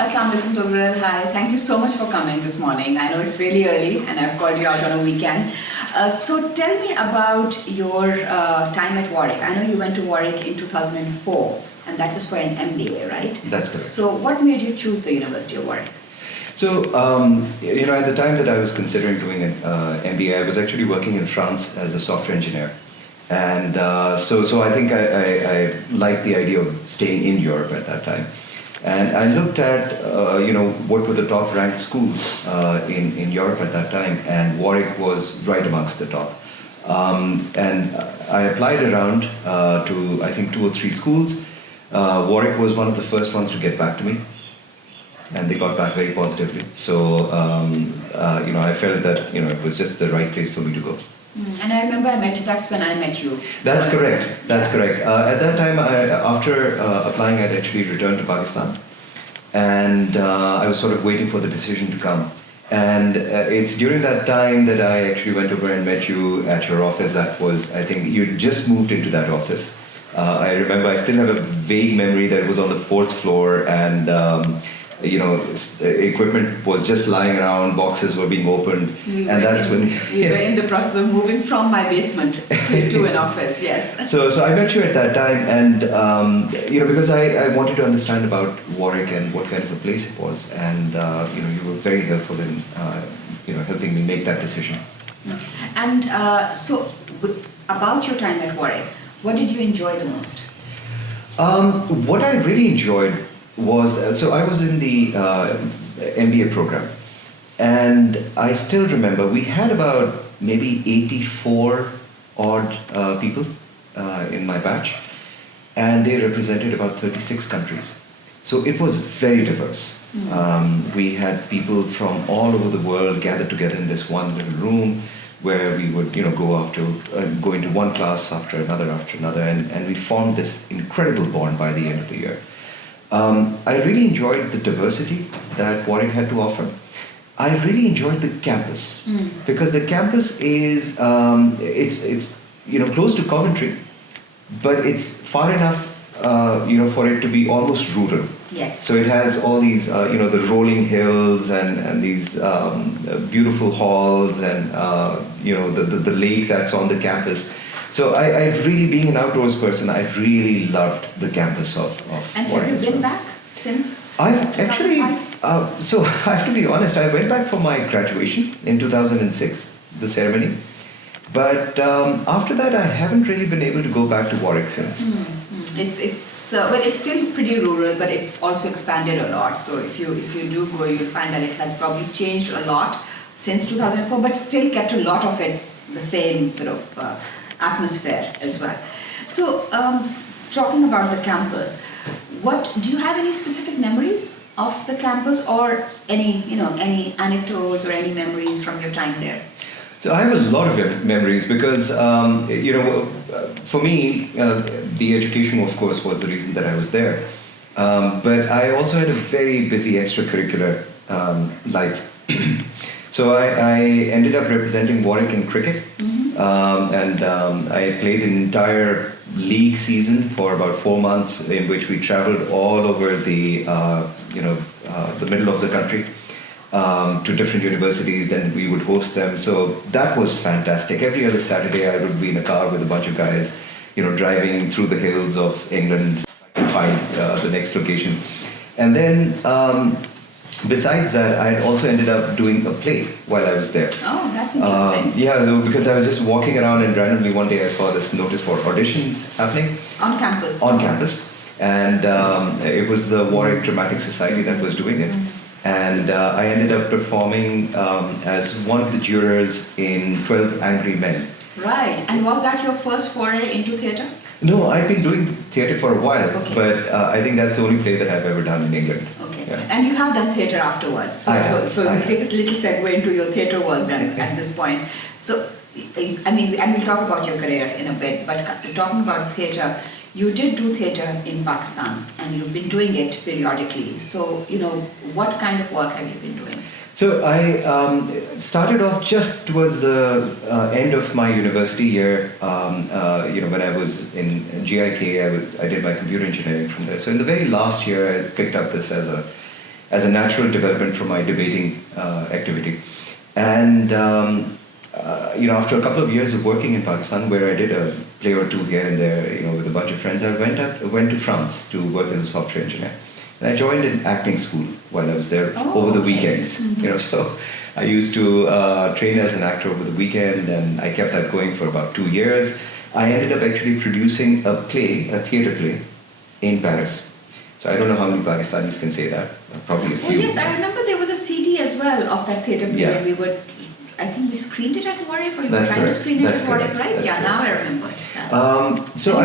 Assalamu alaikum, Tughral. Hi, thank you so much for coming this morning. I know it's really early and I've called you out on a weekend. So tell me about your time at Warwick. I know you went to Warwick in 2004 and that was for an MBA, right? That's correct. So what made you choose the University of Warwick? So, at the time that I was considering doing an MBA, I was actually working in France as a software engineer. And so I think I liked the idea of staying in Europe at that time. And I looked at, what were the top ranked schools in Europe at that time, and Warwick was right amongst the top. And I applied around to, I think, 2 or 3 schools. Warwick was one of the first ones to get back to me, and they got back very positively. So, I felt that, it was just the right place for me to go. And I remember that's when I met you. That's correct. That's correct. At that time, after applying, I'd actually returned to Pakistan, and I was sort of waiting for the decision to come. And it's during that time that I actually went over and met you at your office. That was, I think, you just moved into that office. I remember, I still have a vague memory that it was on the 4th floor, and equipment was just lying around, boxes were being opened, we were in the process of moving from my basement to an office, yes. So I met you at that time, and because I wanted to understand about Warwick and what kind of a place it was, and you were very helpful in helping me make that decision. And so about your time at Warwick, what did you enjoy the most? What I really enjoyed was, so I was in the MBA program, and I still remember we had about maybe 84 odd people in my batch, and they represented about 36 countries. So it was very diverse. We had people from all over the world gathered together in this one little room where we would go into one class after another, and we formed this incredible bond by the end of the year. I really enjoyed the diversity that Warwick had to offer. I really enjoyed the campus because the campus is it's close to Coventry, but it's far enough for it to be almost rural. Yes. So it has all these the rolling hills and these beautiful halls and the lake that's on the campus. So I really, being an outdoors person, I really loved the campus of And Warwick. have you been back since? I've actually, so I have to be honest, I went back for my graduation in 2006, the ceremony. But after that, I haven't really been able to go back to Warwick since. It's still pretty rural, but it's also expanded a lot. So if you do go, you'll find that it has probably changed a lot since 2004, but still kept a lot of the same sort of atmosphere as well. So talking about the campus, do you have any specific memories of the campus, or any anecdotes or any memories from your time there? So I have a lot of memories because, for me, the education, of course, was the reason that I was there. But I also had a very busy extracurricular life. So I ended up representing Warwick in cricket, and I played an entire league season for about 4 months, in which we traveled all over the middle of the country. To different universities, then we would host them. So that was fantastic. Every other Saturday I would be in a car with a bunch of guys, driving through the hills of England to find the next location. And then besides that, I had also ended up doing a play while I was there. Oh, that's interesting. Because I was just walking around, and randomly one day I saw this notice for auditions happening. On campus? On campus. And it was the Warwick Dramatic Society that was doing it. And I ended up performing as one of the jurors in 12 Angry Men. Right. And was that your first foray into theatre? No, I've been doing theatre for a while, Okay. but I think that's the only play that I've ever done in England. Okay. Yeah. And you have done theatre afterwards. So we'll take a little segue into your theatre work then at this point. So, and we'll talk about your career in a bit, but talking about theatre, you did do theatre in Pakistan, and you've been doing it periodically. So, what kind of work have you been doing? So I started off just towards the end of my university year. When I was in GIK, I did my computer engineering from there. So in the very last year, I picked up this as a as a natural development from my debating activity. And after a couple of years of working in Pakistan, where I did a play or two here and there, with a bunch of friends, I went to France to work as a software engineer. And I joined an acting school while I was there over the weekends. So I used to train as an actor over the weekend, and I kept that going for about 2 years. I ended up actually producing a theater play in Paris. So I don't know how many Pakistanis can say that. Probably a few. Oh yes, I remember there was a CD as well of that theatre play. Yeah. I think we screened it at Warwick, or you were That's trying to correct. screen it That's at Warwick, correct. right? That's Yeah, correct. now I remember it. Yeah.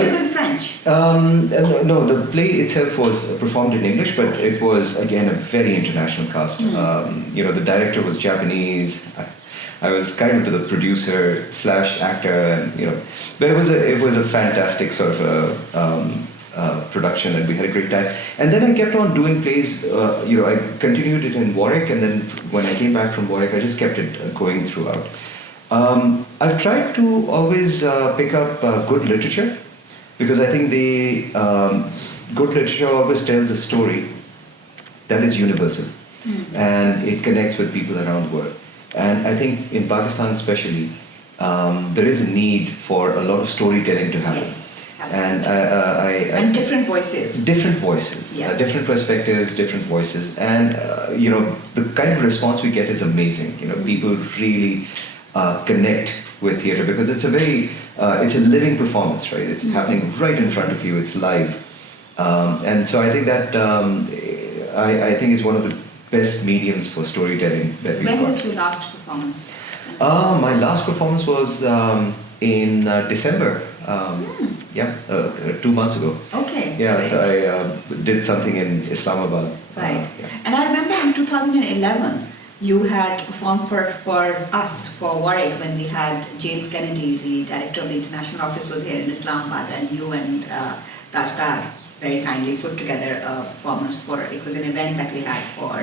It was in French. No, the play itself was performed in English, but it was again a very international cast. The director was Japanese. I was kind of the producer / actor, and but it was a fantastic sort of production, and we had a great time. And then I kept on doing plays. I continued it in Warwick, and then when I came back from Warwick, I just kept it going throughout. I've tried to always pick up good literature, because I think the good literature always tells a story that is universal, and it connects with people around the world. And I think in Pakistan especially, there is a need for a lot of storytelling to happen. Yes. Absolutely. And and different voices. Different voices, Yeah. different perspectives, different voices, and the kind of response we get is amazing. People really connect with theatre, because it's a living performance, right? It's happening right in front of you. It's live, and so I think that I think is one of the best mediums for storytelling that we've got. When was your last performance? My last performance was in December. 2 months ago. Okay. Yeah, great. so I did something in Islamabad. Right. Yeah. And I remember in 2011, you had performed for us, for Warwick, when we had James Kennedy, the director of the International Office, was here in Islamabad, and you and Tajdar very kindly put together a performance it was an event that we had for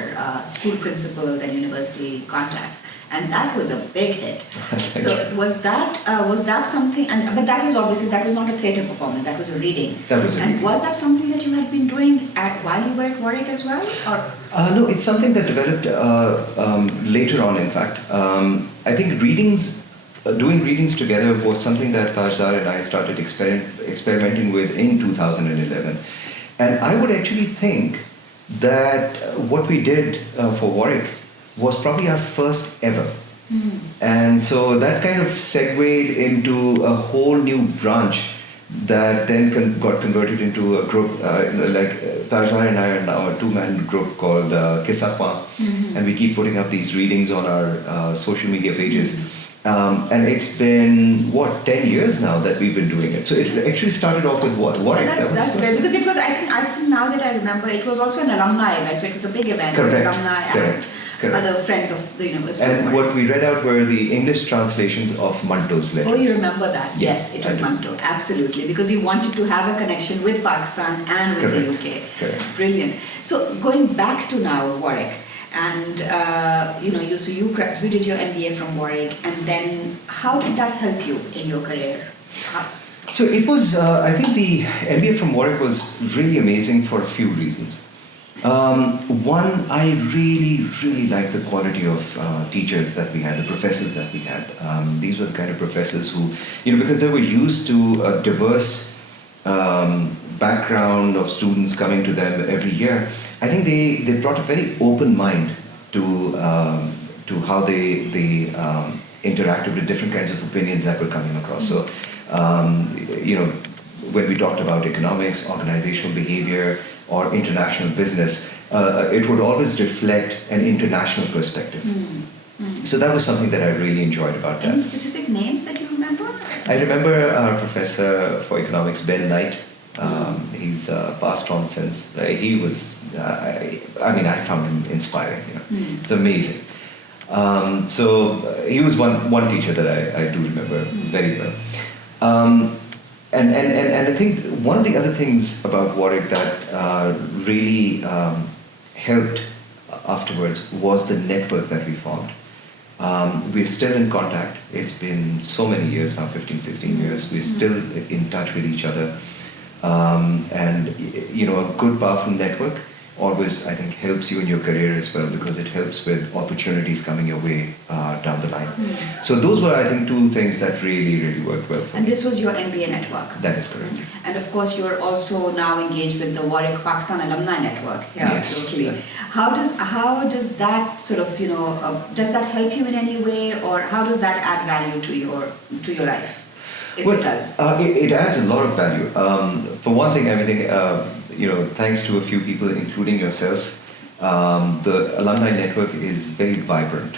school principals and university contacts. And that was a big hit. So was that something? But that was not a theatre performance. That was a reading. That was a reading. And was that something that you had been doing while you were at Warwick as well, or? No, it's something that developed later on. In fact, I think doing readings together was something that Tajdar and I started experimenting with in 2011, and I would actually think that what we did for Warwick was probably our first ever. And so that kind of segued into a whole new branch that then got converted into a group, like Tajdar and I are now a two-man group called Kisakwa, and we keep putting up these readings on our social media pages. And it's been 10 years now that we've been doing it. So it actually started off with Warwick. That's great, because it was. I think now that I remember, it was also an alumni event. So it was a big event with alumni and other friends of the university. And what we read out were the English translations of Manto's letters. Oh, you remember that? Yeah, Yes, it was I do. Manto, absolutely, because you wanted to have a connection with Pakistan and with the UK. Correct. Brilliant. So going back to now Warwick, and you did your MBA from Warwick, and then how did that help you in your career? So it was, I think the MBA from Warwick was really amazing for a few reasons. One, I really, really liked the quality of teachers that we had, the professors that we had. These were the kind of professors who, because they were used to a diverse background of students coming to them every year. I think they brought a very open mind to how they interacted with different kinds of opinions that were coming across. So, when we talked about economics, organizational behavior, or international business, it would always reflect an international perspective. So that was something that I really enjoyed about that. Any specific names that you remember? I remember our professor for economics, Ben Knight. He's passed on since. He was, I found him inspiring. It's amazing. So he was one teacher that I do remember very well. And I think one of the other things about Warwick that really helped afterwards was the network that we formed. We're still in contact. It's been so many years now, 15, 16 years. We're still in touch with each other. And a good, powerful network always, I think, helps you in your career as well, because it helps with opportunities coming your way down the line. So those were, I think, two things that really worked well for And me. this was your MBA network? That is correct. And of course, you're also now engaged with the Warwick Pakistan Alumni Network here locally. How does that sort of, does that help you in any way, or how does that add value to your life? If it does. It adds a lot of value. For one thing, I think, thanks to a few people, including yourself, the alumni network is very vibrant.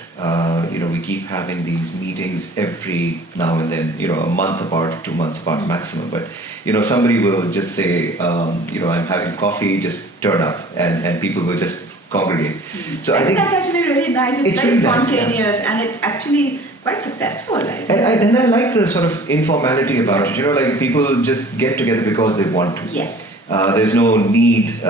We keep having these meetings every now and then, a month apart, 2 months apart maximum. But, somebody will just say, I'm having coffee, just turn up, and people will just congregate. So I think that's actually really nice. It's very really spontaneous, nice, and it's actually quite successful. I think. And I like the sort of informality about it. Like people just get together because they want to. Yes. There's no need.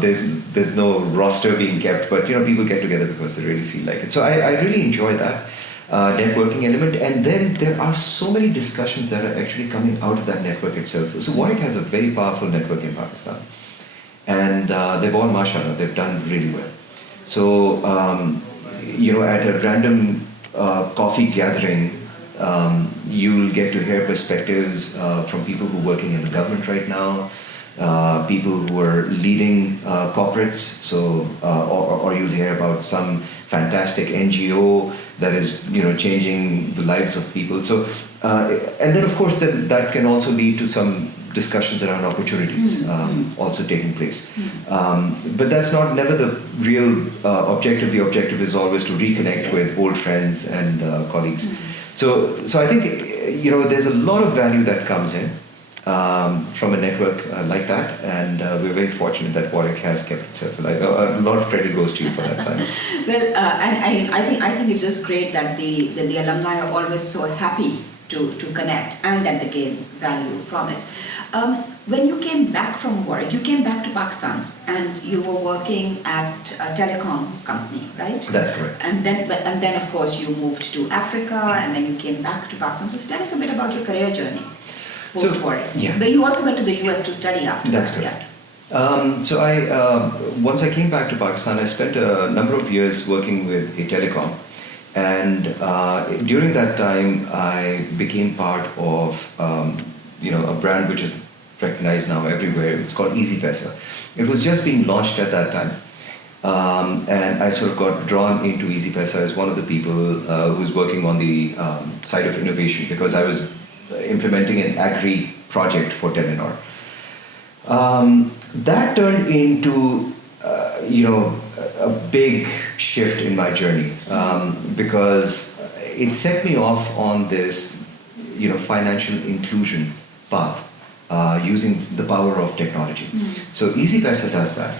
There's no roster being kept, but people get together because they really feel like it. So I really enjoy that networking element. And then there are so many discussions that are actually coming out of that network itself. So Warwick has a very powerful network in Pakistan, and they've all, mashallah, they've done really well. So at a random coffee gathering, you'll get to hear perspectives from people who are working in the government right now, people who are leading corporates, so or you'll hear about some fantastic NGO that is changing the lives of people. So and then of course that can also lead to some discussions around opportunities also taking place. But that's never the real objective. The objective is always to reconnect with old friends and colleagues. So I think there's a lot of value that comes in from a network like that, and we're very fortunate that Warwick has kept itself alive. A lot of credit goes to you for that, Simon. Well, and I think it's just great that the alumni are always so happy to connect, and that they gain value from it. When you came back from Warwick, you came back to Pakistan, and you were working at a telecom company, right? That's correct. And then of course you moved to Africa, and then you came back to Pakistan. So tell us a bit about your career journey post Warwick. But you also went to the US to study after. That's correct. So I once I came back to Pakistan, I spent a number of years working with a telecom. And during that time, I became part of a brand which is recognized now everywhere. It's called EasyPaisa. It was just being launched at that time, and I sort of got drawn into EasyPaisa as one of the people who's working on the side of innovation, because I was implementing an agri project for Telenor. That turned into a big shift in my journey, because it set me off on this financial inclusion path using the power of technology. So EasyPaisa does that,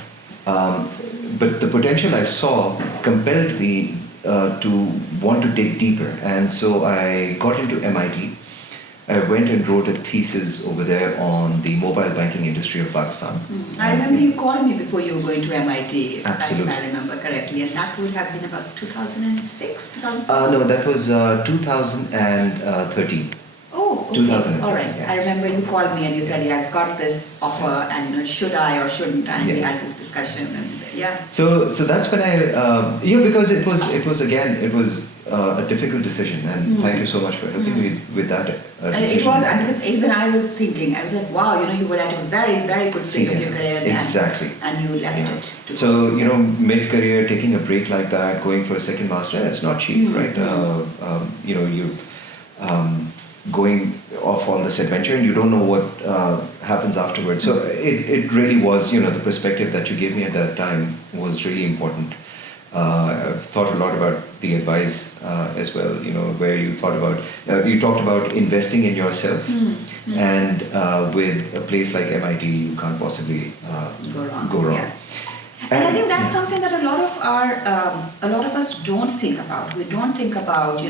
but the potential I saw compelled me to want to dig deeper, and so I got into MIT. I went and wrote a thesis over there on the mobile banking industry of Pakistan. I remember you called me before you were going to MIT, Absolutely. if I remember correctly, and that would have been about 2006, 2007? No, that was 2013. Oh, okay. 2013, All right. yeah. I remember you called me and you said, I've got this offer, and should I or shouldn't I? And we had this discussion, and So that's when I, because it was a difficult decision, and thank you so much for helping me with that decision. It was, and because even I was thinking, I was like, wow, you were at a very, very good stage of your career, exactly, and you left it. So mid-career, taking a break like that, going for a second master, it's not cheap, right? You going off on this adventure, and you don't know what happens afterwards. So it really was, the perspective that you gave me at that time was really important. I've thought a lot about the advice as well, where you thought about, you talked about investing in yourself, and with a place like MIT, you can't possibly go wrong. Yeah. And I think that's something that a lot of us don't think about. We don't think about,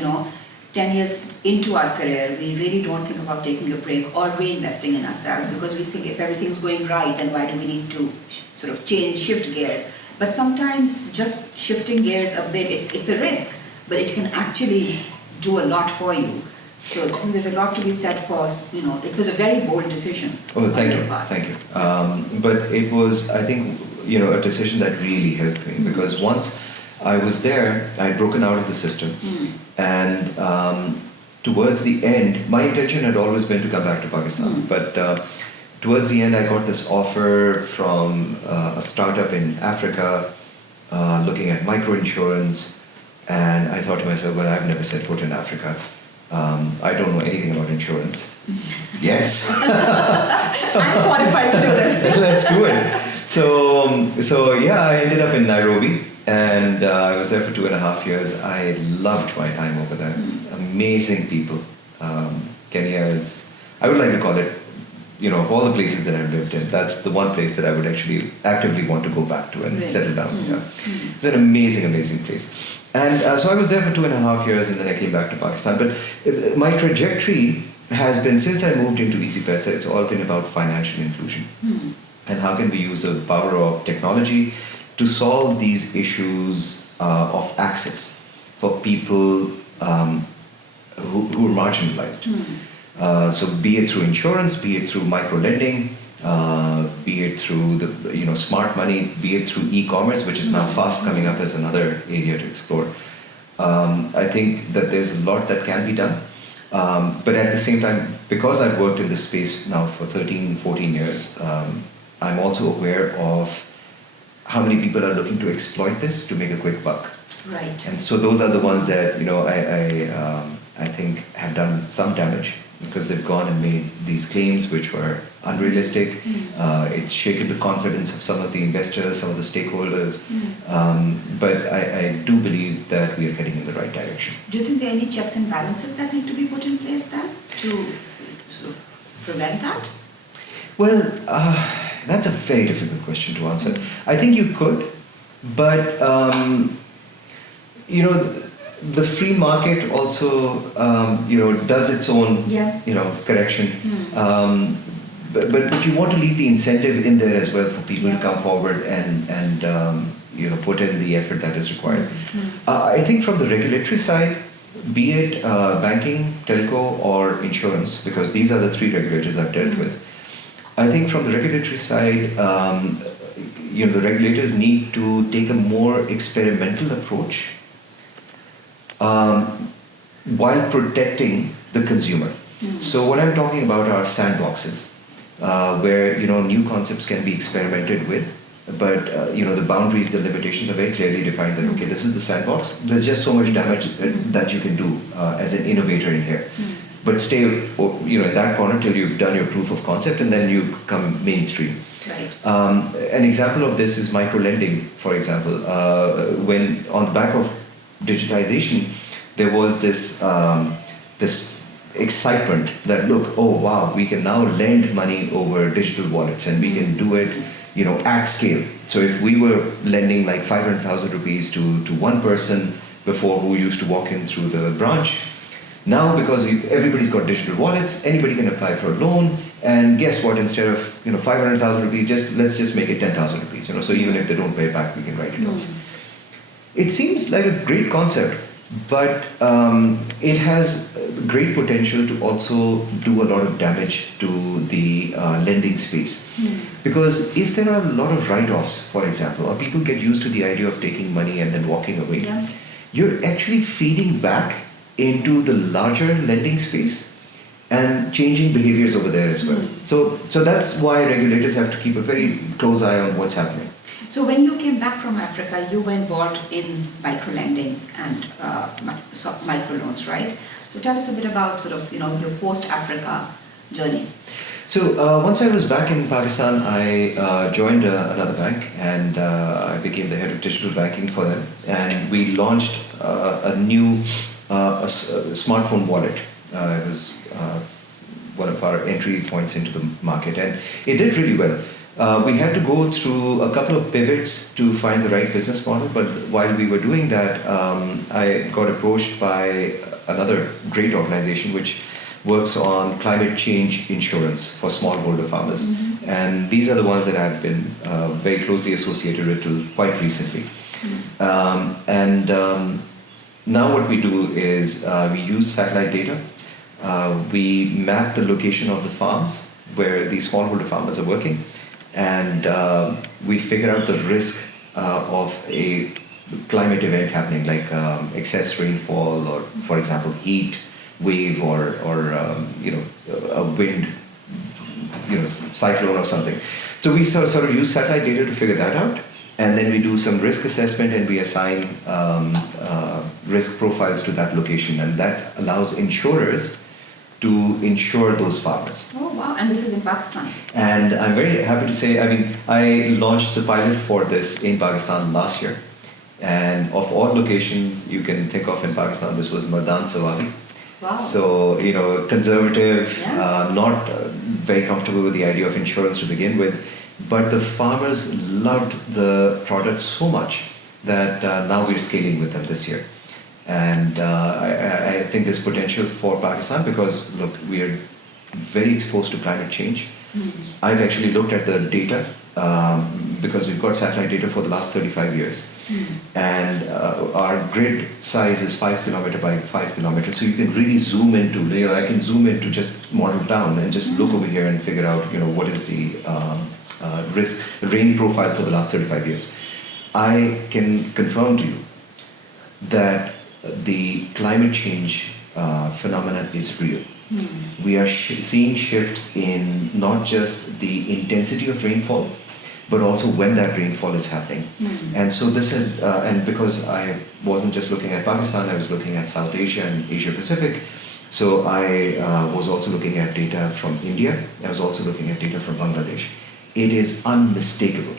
10 years into our career, we really don't think about taking a break or reinvesting in ourselves, because we think if everything's going right, then why do we need to sort of shift gears? But sometimes just shifting gears a bit, it's a risk, but it can actually do a lot for you. So I think there's a lot to be said for, it was a very bold decision. Oh, thank you. But it was, I think, a decision that really helped me, because once I was there, I had broken out of the system, and towards the end, my intention had always been to come back to Pakistan, but towards the end, I got this offer from a startup in Africa, looking at microinsurance, and I thought to myself, well, I've never set foot in Africa. I don't know anything about insurance. Yes. I'm qualified to do this. Let's do it. So yeah, I ended up in Nairobi, and I was there for 2.5 years. I loved my time over there. Amazing people. Kenya is, I would like to call it, of all the places that I've lived in, that's the one place that I would actually actively want to go back to and settle down. Yeah. It's an amazing, amazing place. And so I was there for 2.5 years, and then I came back to Pakistan. But my trajectory has been, since I moved into Easy Paisa, it's all been about financial inclusion. And how can we use the power of technology to solve these issues of access for people who are marginalized. So be it through insurance, be it through micro lending, be it through the smart money, be it through e-commerce, which is now fast coming up as another area to explore. I think that there's a lot that can be done. But at the same time, because I've worked in this space now for 13, 14 years, I'm also aware of how many people are looking to exploit this to make a quick buck. Right. And so those are the ones that I think have done some damage, because they've gone and made these claims which were unrealistic. It's shaken the confidence of some of the investors, some of the stakeholders. But I do believe that we are heading in the right direction. Do you think there are any checks and balances that need to be put in place then to sort of prevent that? Well, that's a very difficult question to answer. I think you could, but the free market also does its own correction. But you want to leave the incentive in there as well for people to come forward and put in the effort that is required. I think from the regulatory side, be it banking, telco, or insurance, because these are the three regulators I've dealt with. I think from the regulatory side, the regulators need to take a more experimental approach while protecting the consumer. So what I'm talking about are sandboxes, where new concepts can be experimented with, but the boundaries, the limitations are very clearly defined. That okay, this is the sandbox. There's just so much damage that you can do as an innovator in here. But stay, in that corner till you've done your proof of concept, and then you come mainstream. Right. An example of this is micro lending, for example. When on the back of digitization, there was this excitement that look, oh wow, we can now lend money over digital wallets, and we can do it, at scale. So if we were lending like 500,000 rupees to one person before, who used to walk in through the branch, now because everybody's got digital wallets, anybody can apply for a loan, and guess what? Instead of 500,000 rupees, let's just make it 10,000 rupees. So even if they don't pay back, we can write it off. It seems like a great concept, but it has great potential to also do a lot of damage to the lending space. Because if there are a lot of write-offs, for example, or people get used to the idea of taking money and then walking away, you're actually feeding back into the larger lending space and changing behaviors over there as well. So that's why regulators have to keep a very close eye on what's happening. So when you came back from Africa, you were involved in micro-lending and micro-loans, right? So tell us a bit about sort of, your post-Africa journey. So once I was back in Pakistan, I joined another bank, and I became the head of digital banking for them. And we launched a new smartphone wallet. It was one of our entry points into the market, and it did really well. We had to go through a couple of pivots to find the right business model, but while we were doing that, I got approached by another great organization which works on climate change insurance for smallholder farmers. And these are the ones that I've been very closely associated with till quite recently. Now what we do is we use satellite data. We map the location of the farms where these smallholder farmers are working, and we figure out the risk of a climate event happening, like excess rainfall, or for example heat wave, or a wind, cyclone or something. So we sort of use satellite data to figure that out, and then we do some risk assessment, and we assign risk profiles to that location, and that allows insurers to insure those farmers. Oh wow! And this is in Pakistan. And I'm very happy to say, I launched the pilot for this in Pakistan last year, and of all locations you can think of in Pakistan, this was Mardan Sawabi. Wow. So, conservative, Yeah. not very comfortable with the idea of insurance to begin with, but the farmers loved the product so much that now we're scaling with them this year. And I think there's potential for Pakistan because, look, we are very exposed to climate change. I've actually looked at the data because we've got satellite data for the last 35 years. And our grid size is 5 kilometer by 5 kilometers, so you can really zoom into, I can zoom into just model town and just look over here and figure out, what is the rain profile for the last 35 years. I can confirm to you that the climate change phenomenon is real. We are seeing shifts in not just the intensity of rainfall, but also when that rainfall is happening. And so this is, and because I wasn't just looking at Pakistan, I was looking at South Asia and Asia Pacific. So I was also looking at data from India. I was also looking at data from Bangladesh. It is unmistakable.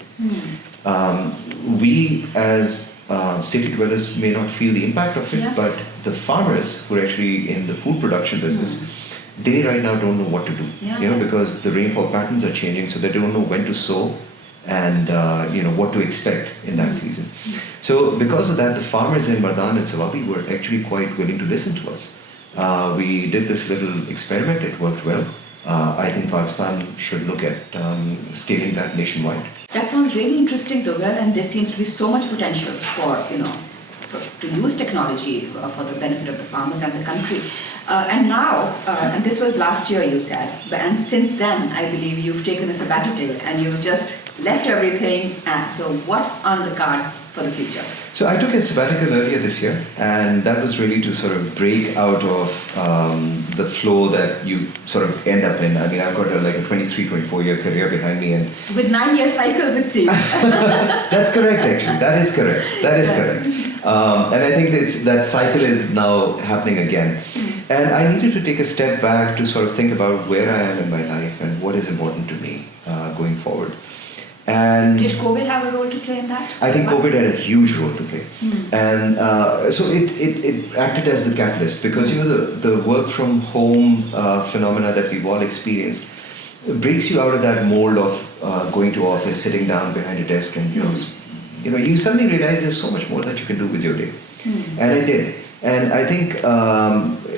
We as city dwellers may not feel the impact of it, but the farmers who are actually in the food production business, they right now don't know what to do, because the rainfall patterns are changing, so they don't know when to sow and what to expect in that season. So because of that, the farmers in Mardan and Sawabi were actually quite willing to listen to us. We did this little experiment, it worked well. I think Pakistan should look at scaling that nationwide. That sounds really interesting, Tughral, and there seems to be so much potential for, to use technology for the benefit of the farmers and the country. And now, and this was last year you said, and since then I believe you've taken a sabbatical and you've just left everything. So what's on the cards for the future? So I took a sabbatical earlier this year, and that was really to sort of break out of the flow that you sort of end up in. I've got a 23, 24-year career behind me, and with 9-year cycles, it seems. That's correct, actually. That is correct. And I think that cycle is now happening again. And I needed to take a step back to sort of think about where I am in my life and what is important to me going forward. And did COVID have a role to play in that? I think COVID had a huge role to play. And so it acted as the catalyst, because the work from home phenomena that we've all experienced breaks you out of that mold of going to office, sitting down behind a desk, and you suddenly realize there's so much more that you can do with your day. And I did. And I think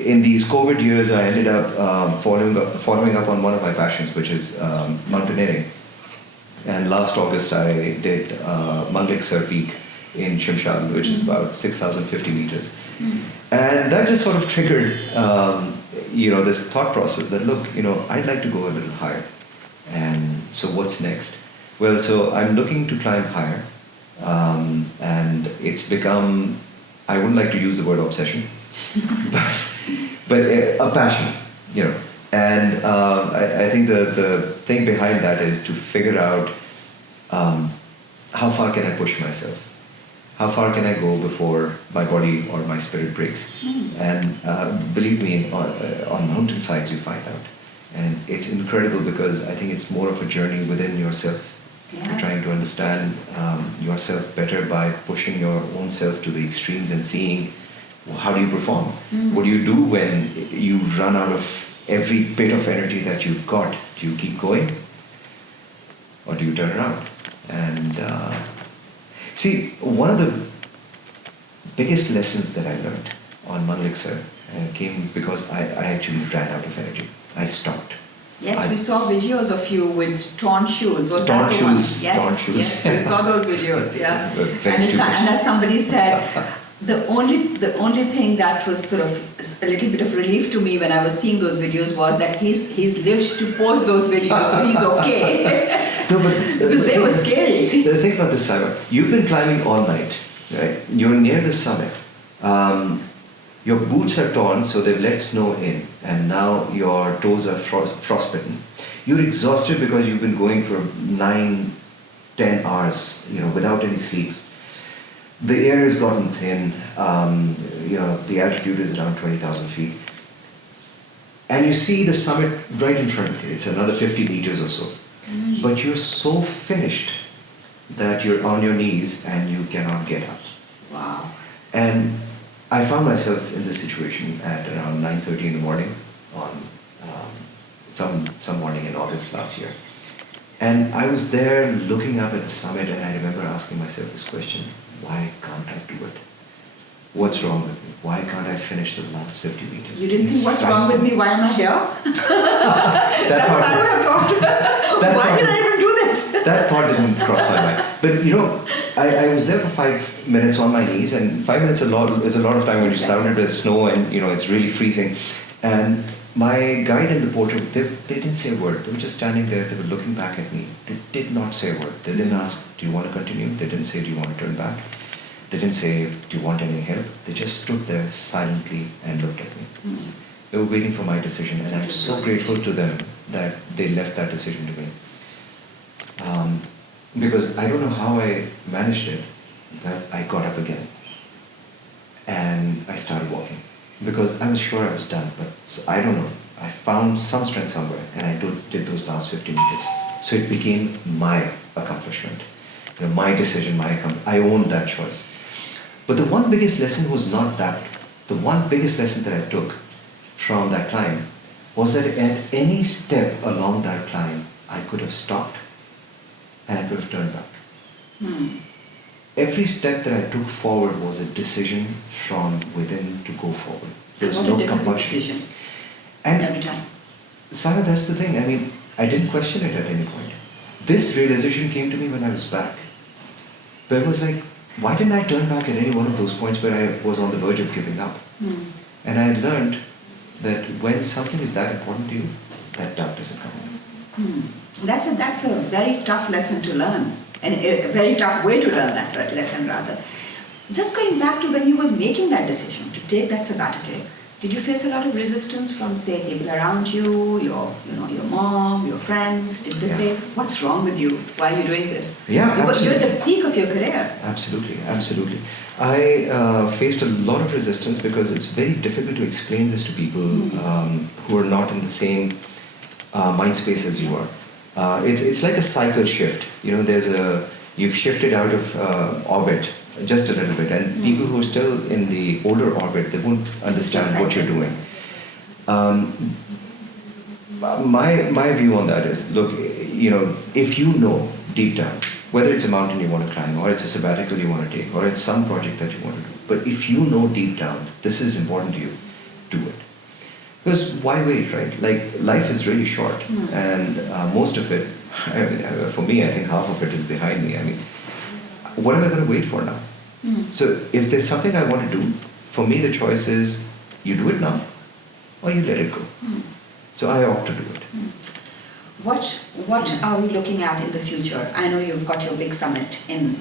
in these COVID years, I ended up following up on one of my passions, which is mountaineering. And last August, I did Manglik Peak in Shimshal, which is about 6,050 meters. And that just sort of triggered, this thought process that, look, I'd like to go a little higher. And so what's next? Well, so I'm looking to climb higher. And it's become, I wouldn't like to use the word obsession, but a passion, And I think the thing behind that is to figure out how far can I push myself? How far can I go before my body or my spirit breaks? And believe me, on mountainsides you find out. And it's incredible, because I think it's more of a journey within yourself. You're trying to understand yourself better by pushing your own self to the extremes and seeing, how do you perform? What do you do when you run out of every bit of energy that you've got? Do you keep going, or do you turn around? And see, one of the biggest lessons that I learned on Manglik came because I actually ran out of energy. I stopped. Yes, we saw videos of you with torn shoes. Was that the one? Yes, torn shoes. Yes, we saw those videos. Yeah. Very stupid. And as somebody said, The only thing that was sort of a little bit of relief to me when I was seeing those videos was that he's lived to post those videos, so he's okay. No, but because they were scary. The thing about this, Simon, you've been climbing all night, right? You're near the summit. Your boots are torn, so they've let snow in, and now your toes are frostbitten. You're exhausted because you've been going for 9, 10 hours, without any sleep. The air has gotten thin. The altitude is around 20,000 feet. And you see the summit right in front of you. It's another 50 meters or so. But you're so finished that you're on your knees and you cannot get up. Wow. And I found myself in this situation at around 9:30 in the morning on some morning in August last year. And I was there looking up at the summit, and I remember asking myself this question: why can't I do it? What's wrong with me? Why can't I finish the last 50 meters? You didn't think, what's wrong with me? Why am I here? That's what I would have thought. Why did I even do this? That thought didn't cross my mind. But I was there for 5 minutes on my knees, and 5 minutes is a lot of time when you're surrounded with snow and it's really freezing. And my guide and the porter, they didn't say a word. They were just standing there. They were looking back at me. They did not say a word. They didn't ask, do you want to continue? They didn't say, do you want to turn back? They didn't say, do you want any help? They just stood there silently and looked at me. They were waiting for my decision, and I'm so grateful to them that they left that decision to me. Because I don't know how I managed it, but I got up again and I started walking. Because I was sure I was done, but I don't know. I found some strength somewhere, and I did those last 50 meters. So it became my accomplishment, my decision, my accomplishment. I owned that choice. But the one biggest lesson was not that. The one biggest lesson that I took from that climb was that at any step along that climb, I could have stopped and I could have turned back. Every step that I took forward was a decision from within to go forward. There was no compulsion. Decision. And every time. Sarah, that's the thing. I mean, I didn't question it at any point. This realization came to me when I was back. But it was like, why didn't I turn back at any one of those points where I was on the verge of giving up? And I had learned that when something is that important to you, that doubt doesn't come. That's a very tough lesson to learn, and a very tough way to learn that lesson, rather. Just going back to when you were making that decision to take that sabbatical, did you face a lot of resistance from, say, people around you, your mom, your friends? Did they say, what's wrong with you? Why are you doing this? Yeah, because absolutely. you're at the peak of your career. Absolutely. I faced a lot of resistance because it's very difficult to explain this to people who are not in the same mind space as you are. It's like a cycle shift. You've shifted out of orbit just a little bit, and people who are still in the older orbit, they won't understand what you're doing. My view on that is, look, if you know deep down, whether it's a mountain you want to climb, or it's a sabbatical you want to take, or it's some project that you want to do, but if you know deep down this is important to you, do it. Because why wait, right? Like, life is really short, and most of it, for me, I think half of it is behind me. I mean, what am I going to wait for now? So if there's something I want to do, for me the choice is you do it now or you let it go. So I opt to do it. What are we looking at in the future? I know you've got your big summit in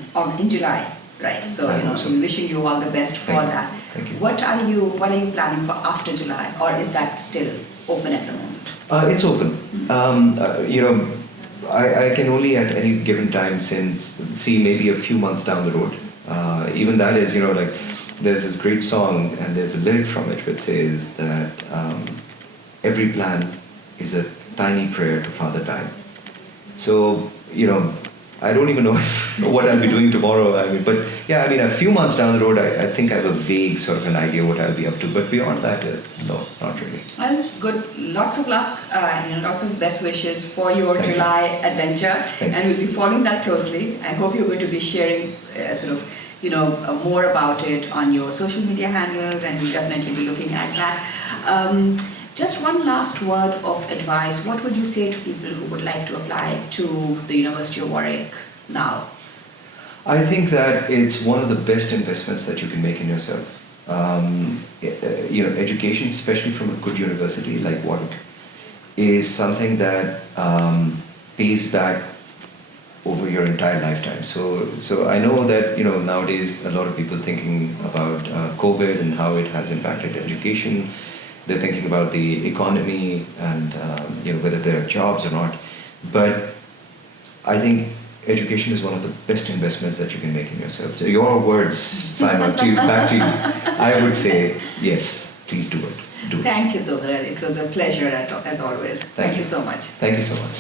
July, right? So I'm wishing you all the best for that. Thank you. What are you planning for after July, or is that still open at the moment? It's open. I can only at any given time see maybe a few months down the road. Even that is, there's this great song, and there's a lyric from it which says that every plan is a tiny prayer to Father Time. So, I don't even know what I'll be doing tomorrow. A few months down the road, I think I have a vague sort of an idea what I'll be up to. But beyond that, no, not really. Well, good. Lots of luck and lots of best wishes for your July adventure. And we'll be following that closely. I hope you're going to be sharing more about it on your social media handles, and we'll definitely be looking at that. Just one last word of advice. What would you say to people who would like to apply to the University of Warwick now? I think that it's one of the best investments that you can make in yourself. Education, especially from a good university like Warwick, is something that pays back over your entire lifetime. So I know that nowadays a lot of people thinking about COVID and how it has impacted education. They're thinking about the economy and whether there are jobs or not. But I think education is one of the best investments that you can make in yourself. So your words, Simon, back to you. I would say yes. Please do it. Thank you, Tughral. It was a pleasure as always. Thank you so much. Thank you so much.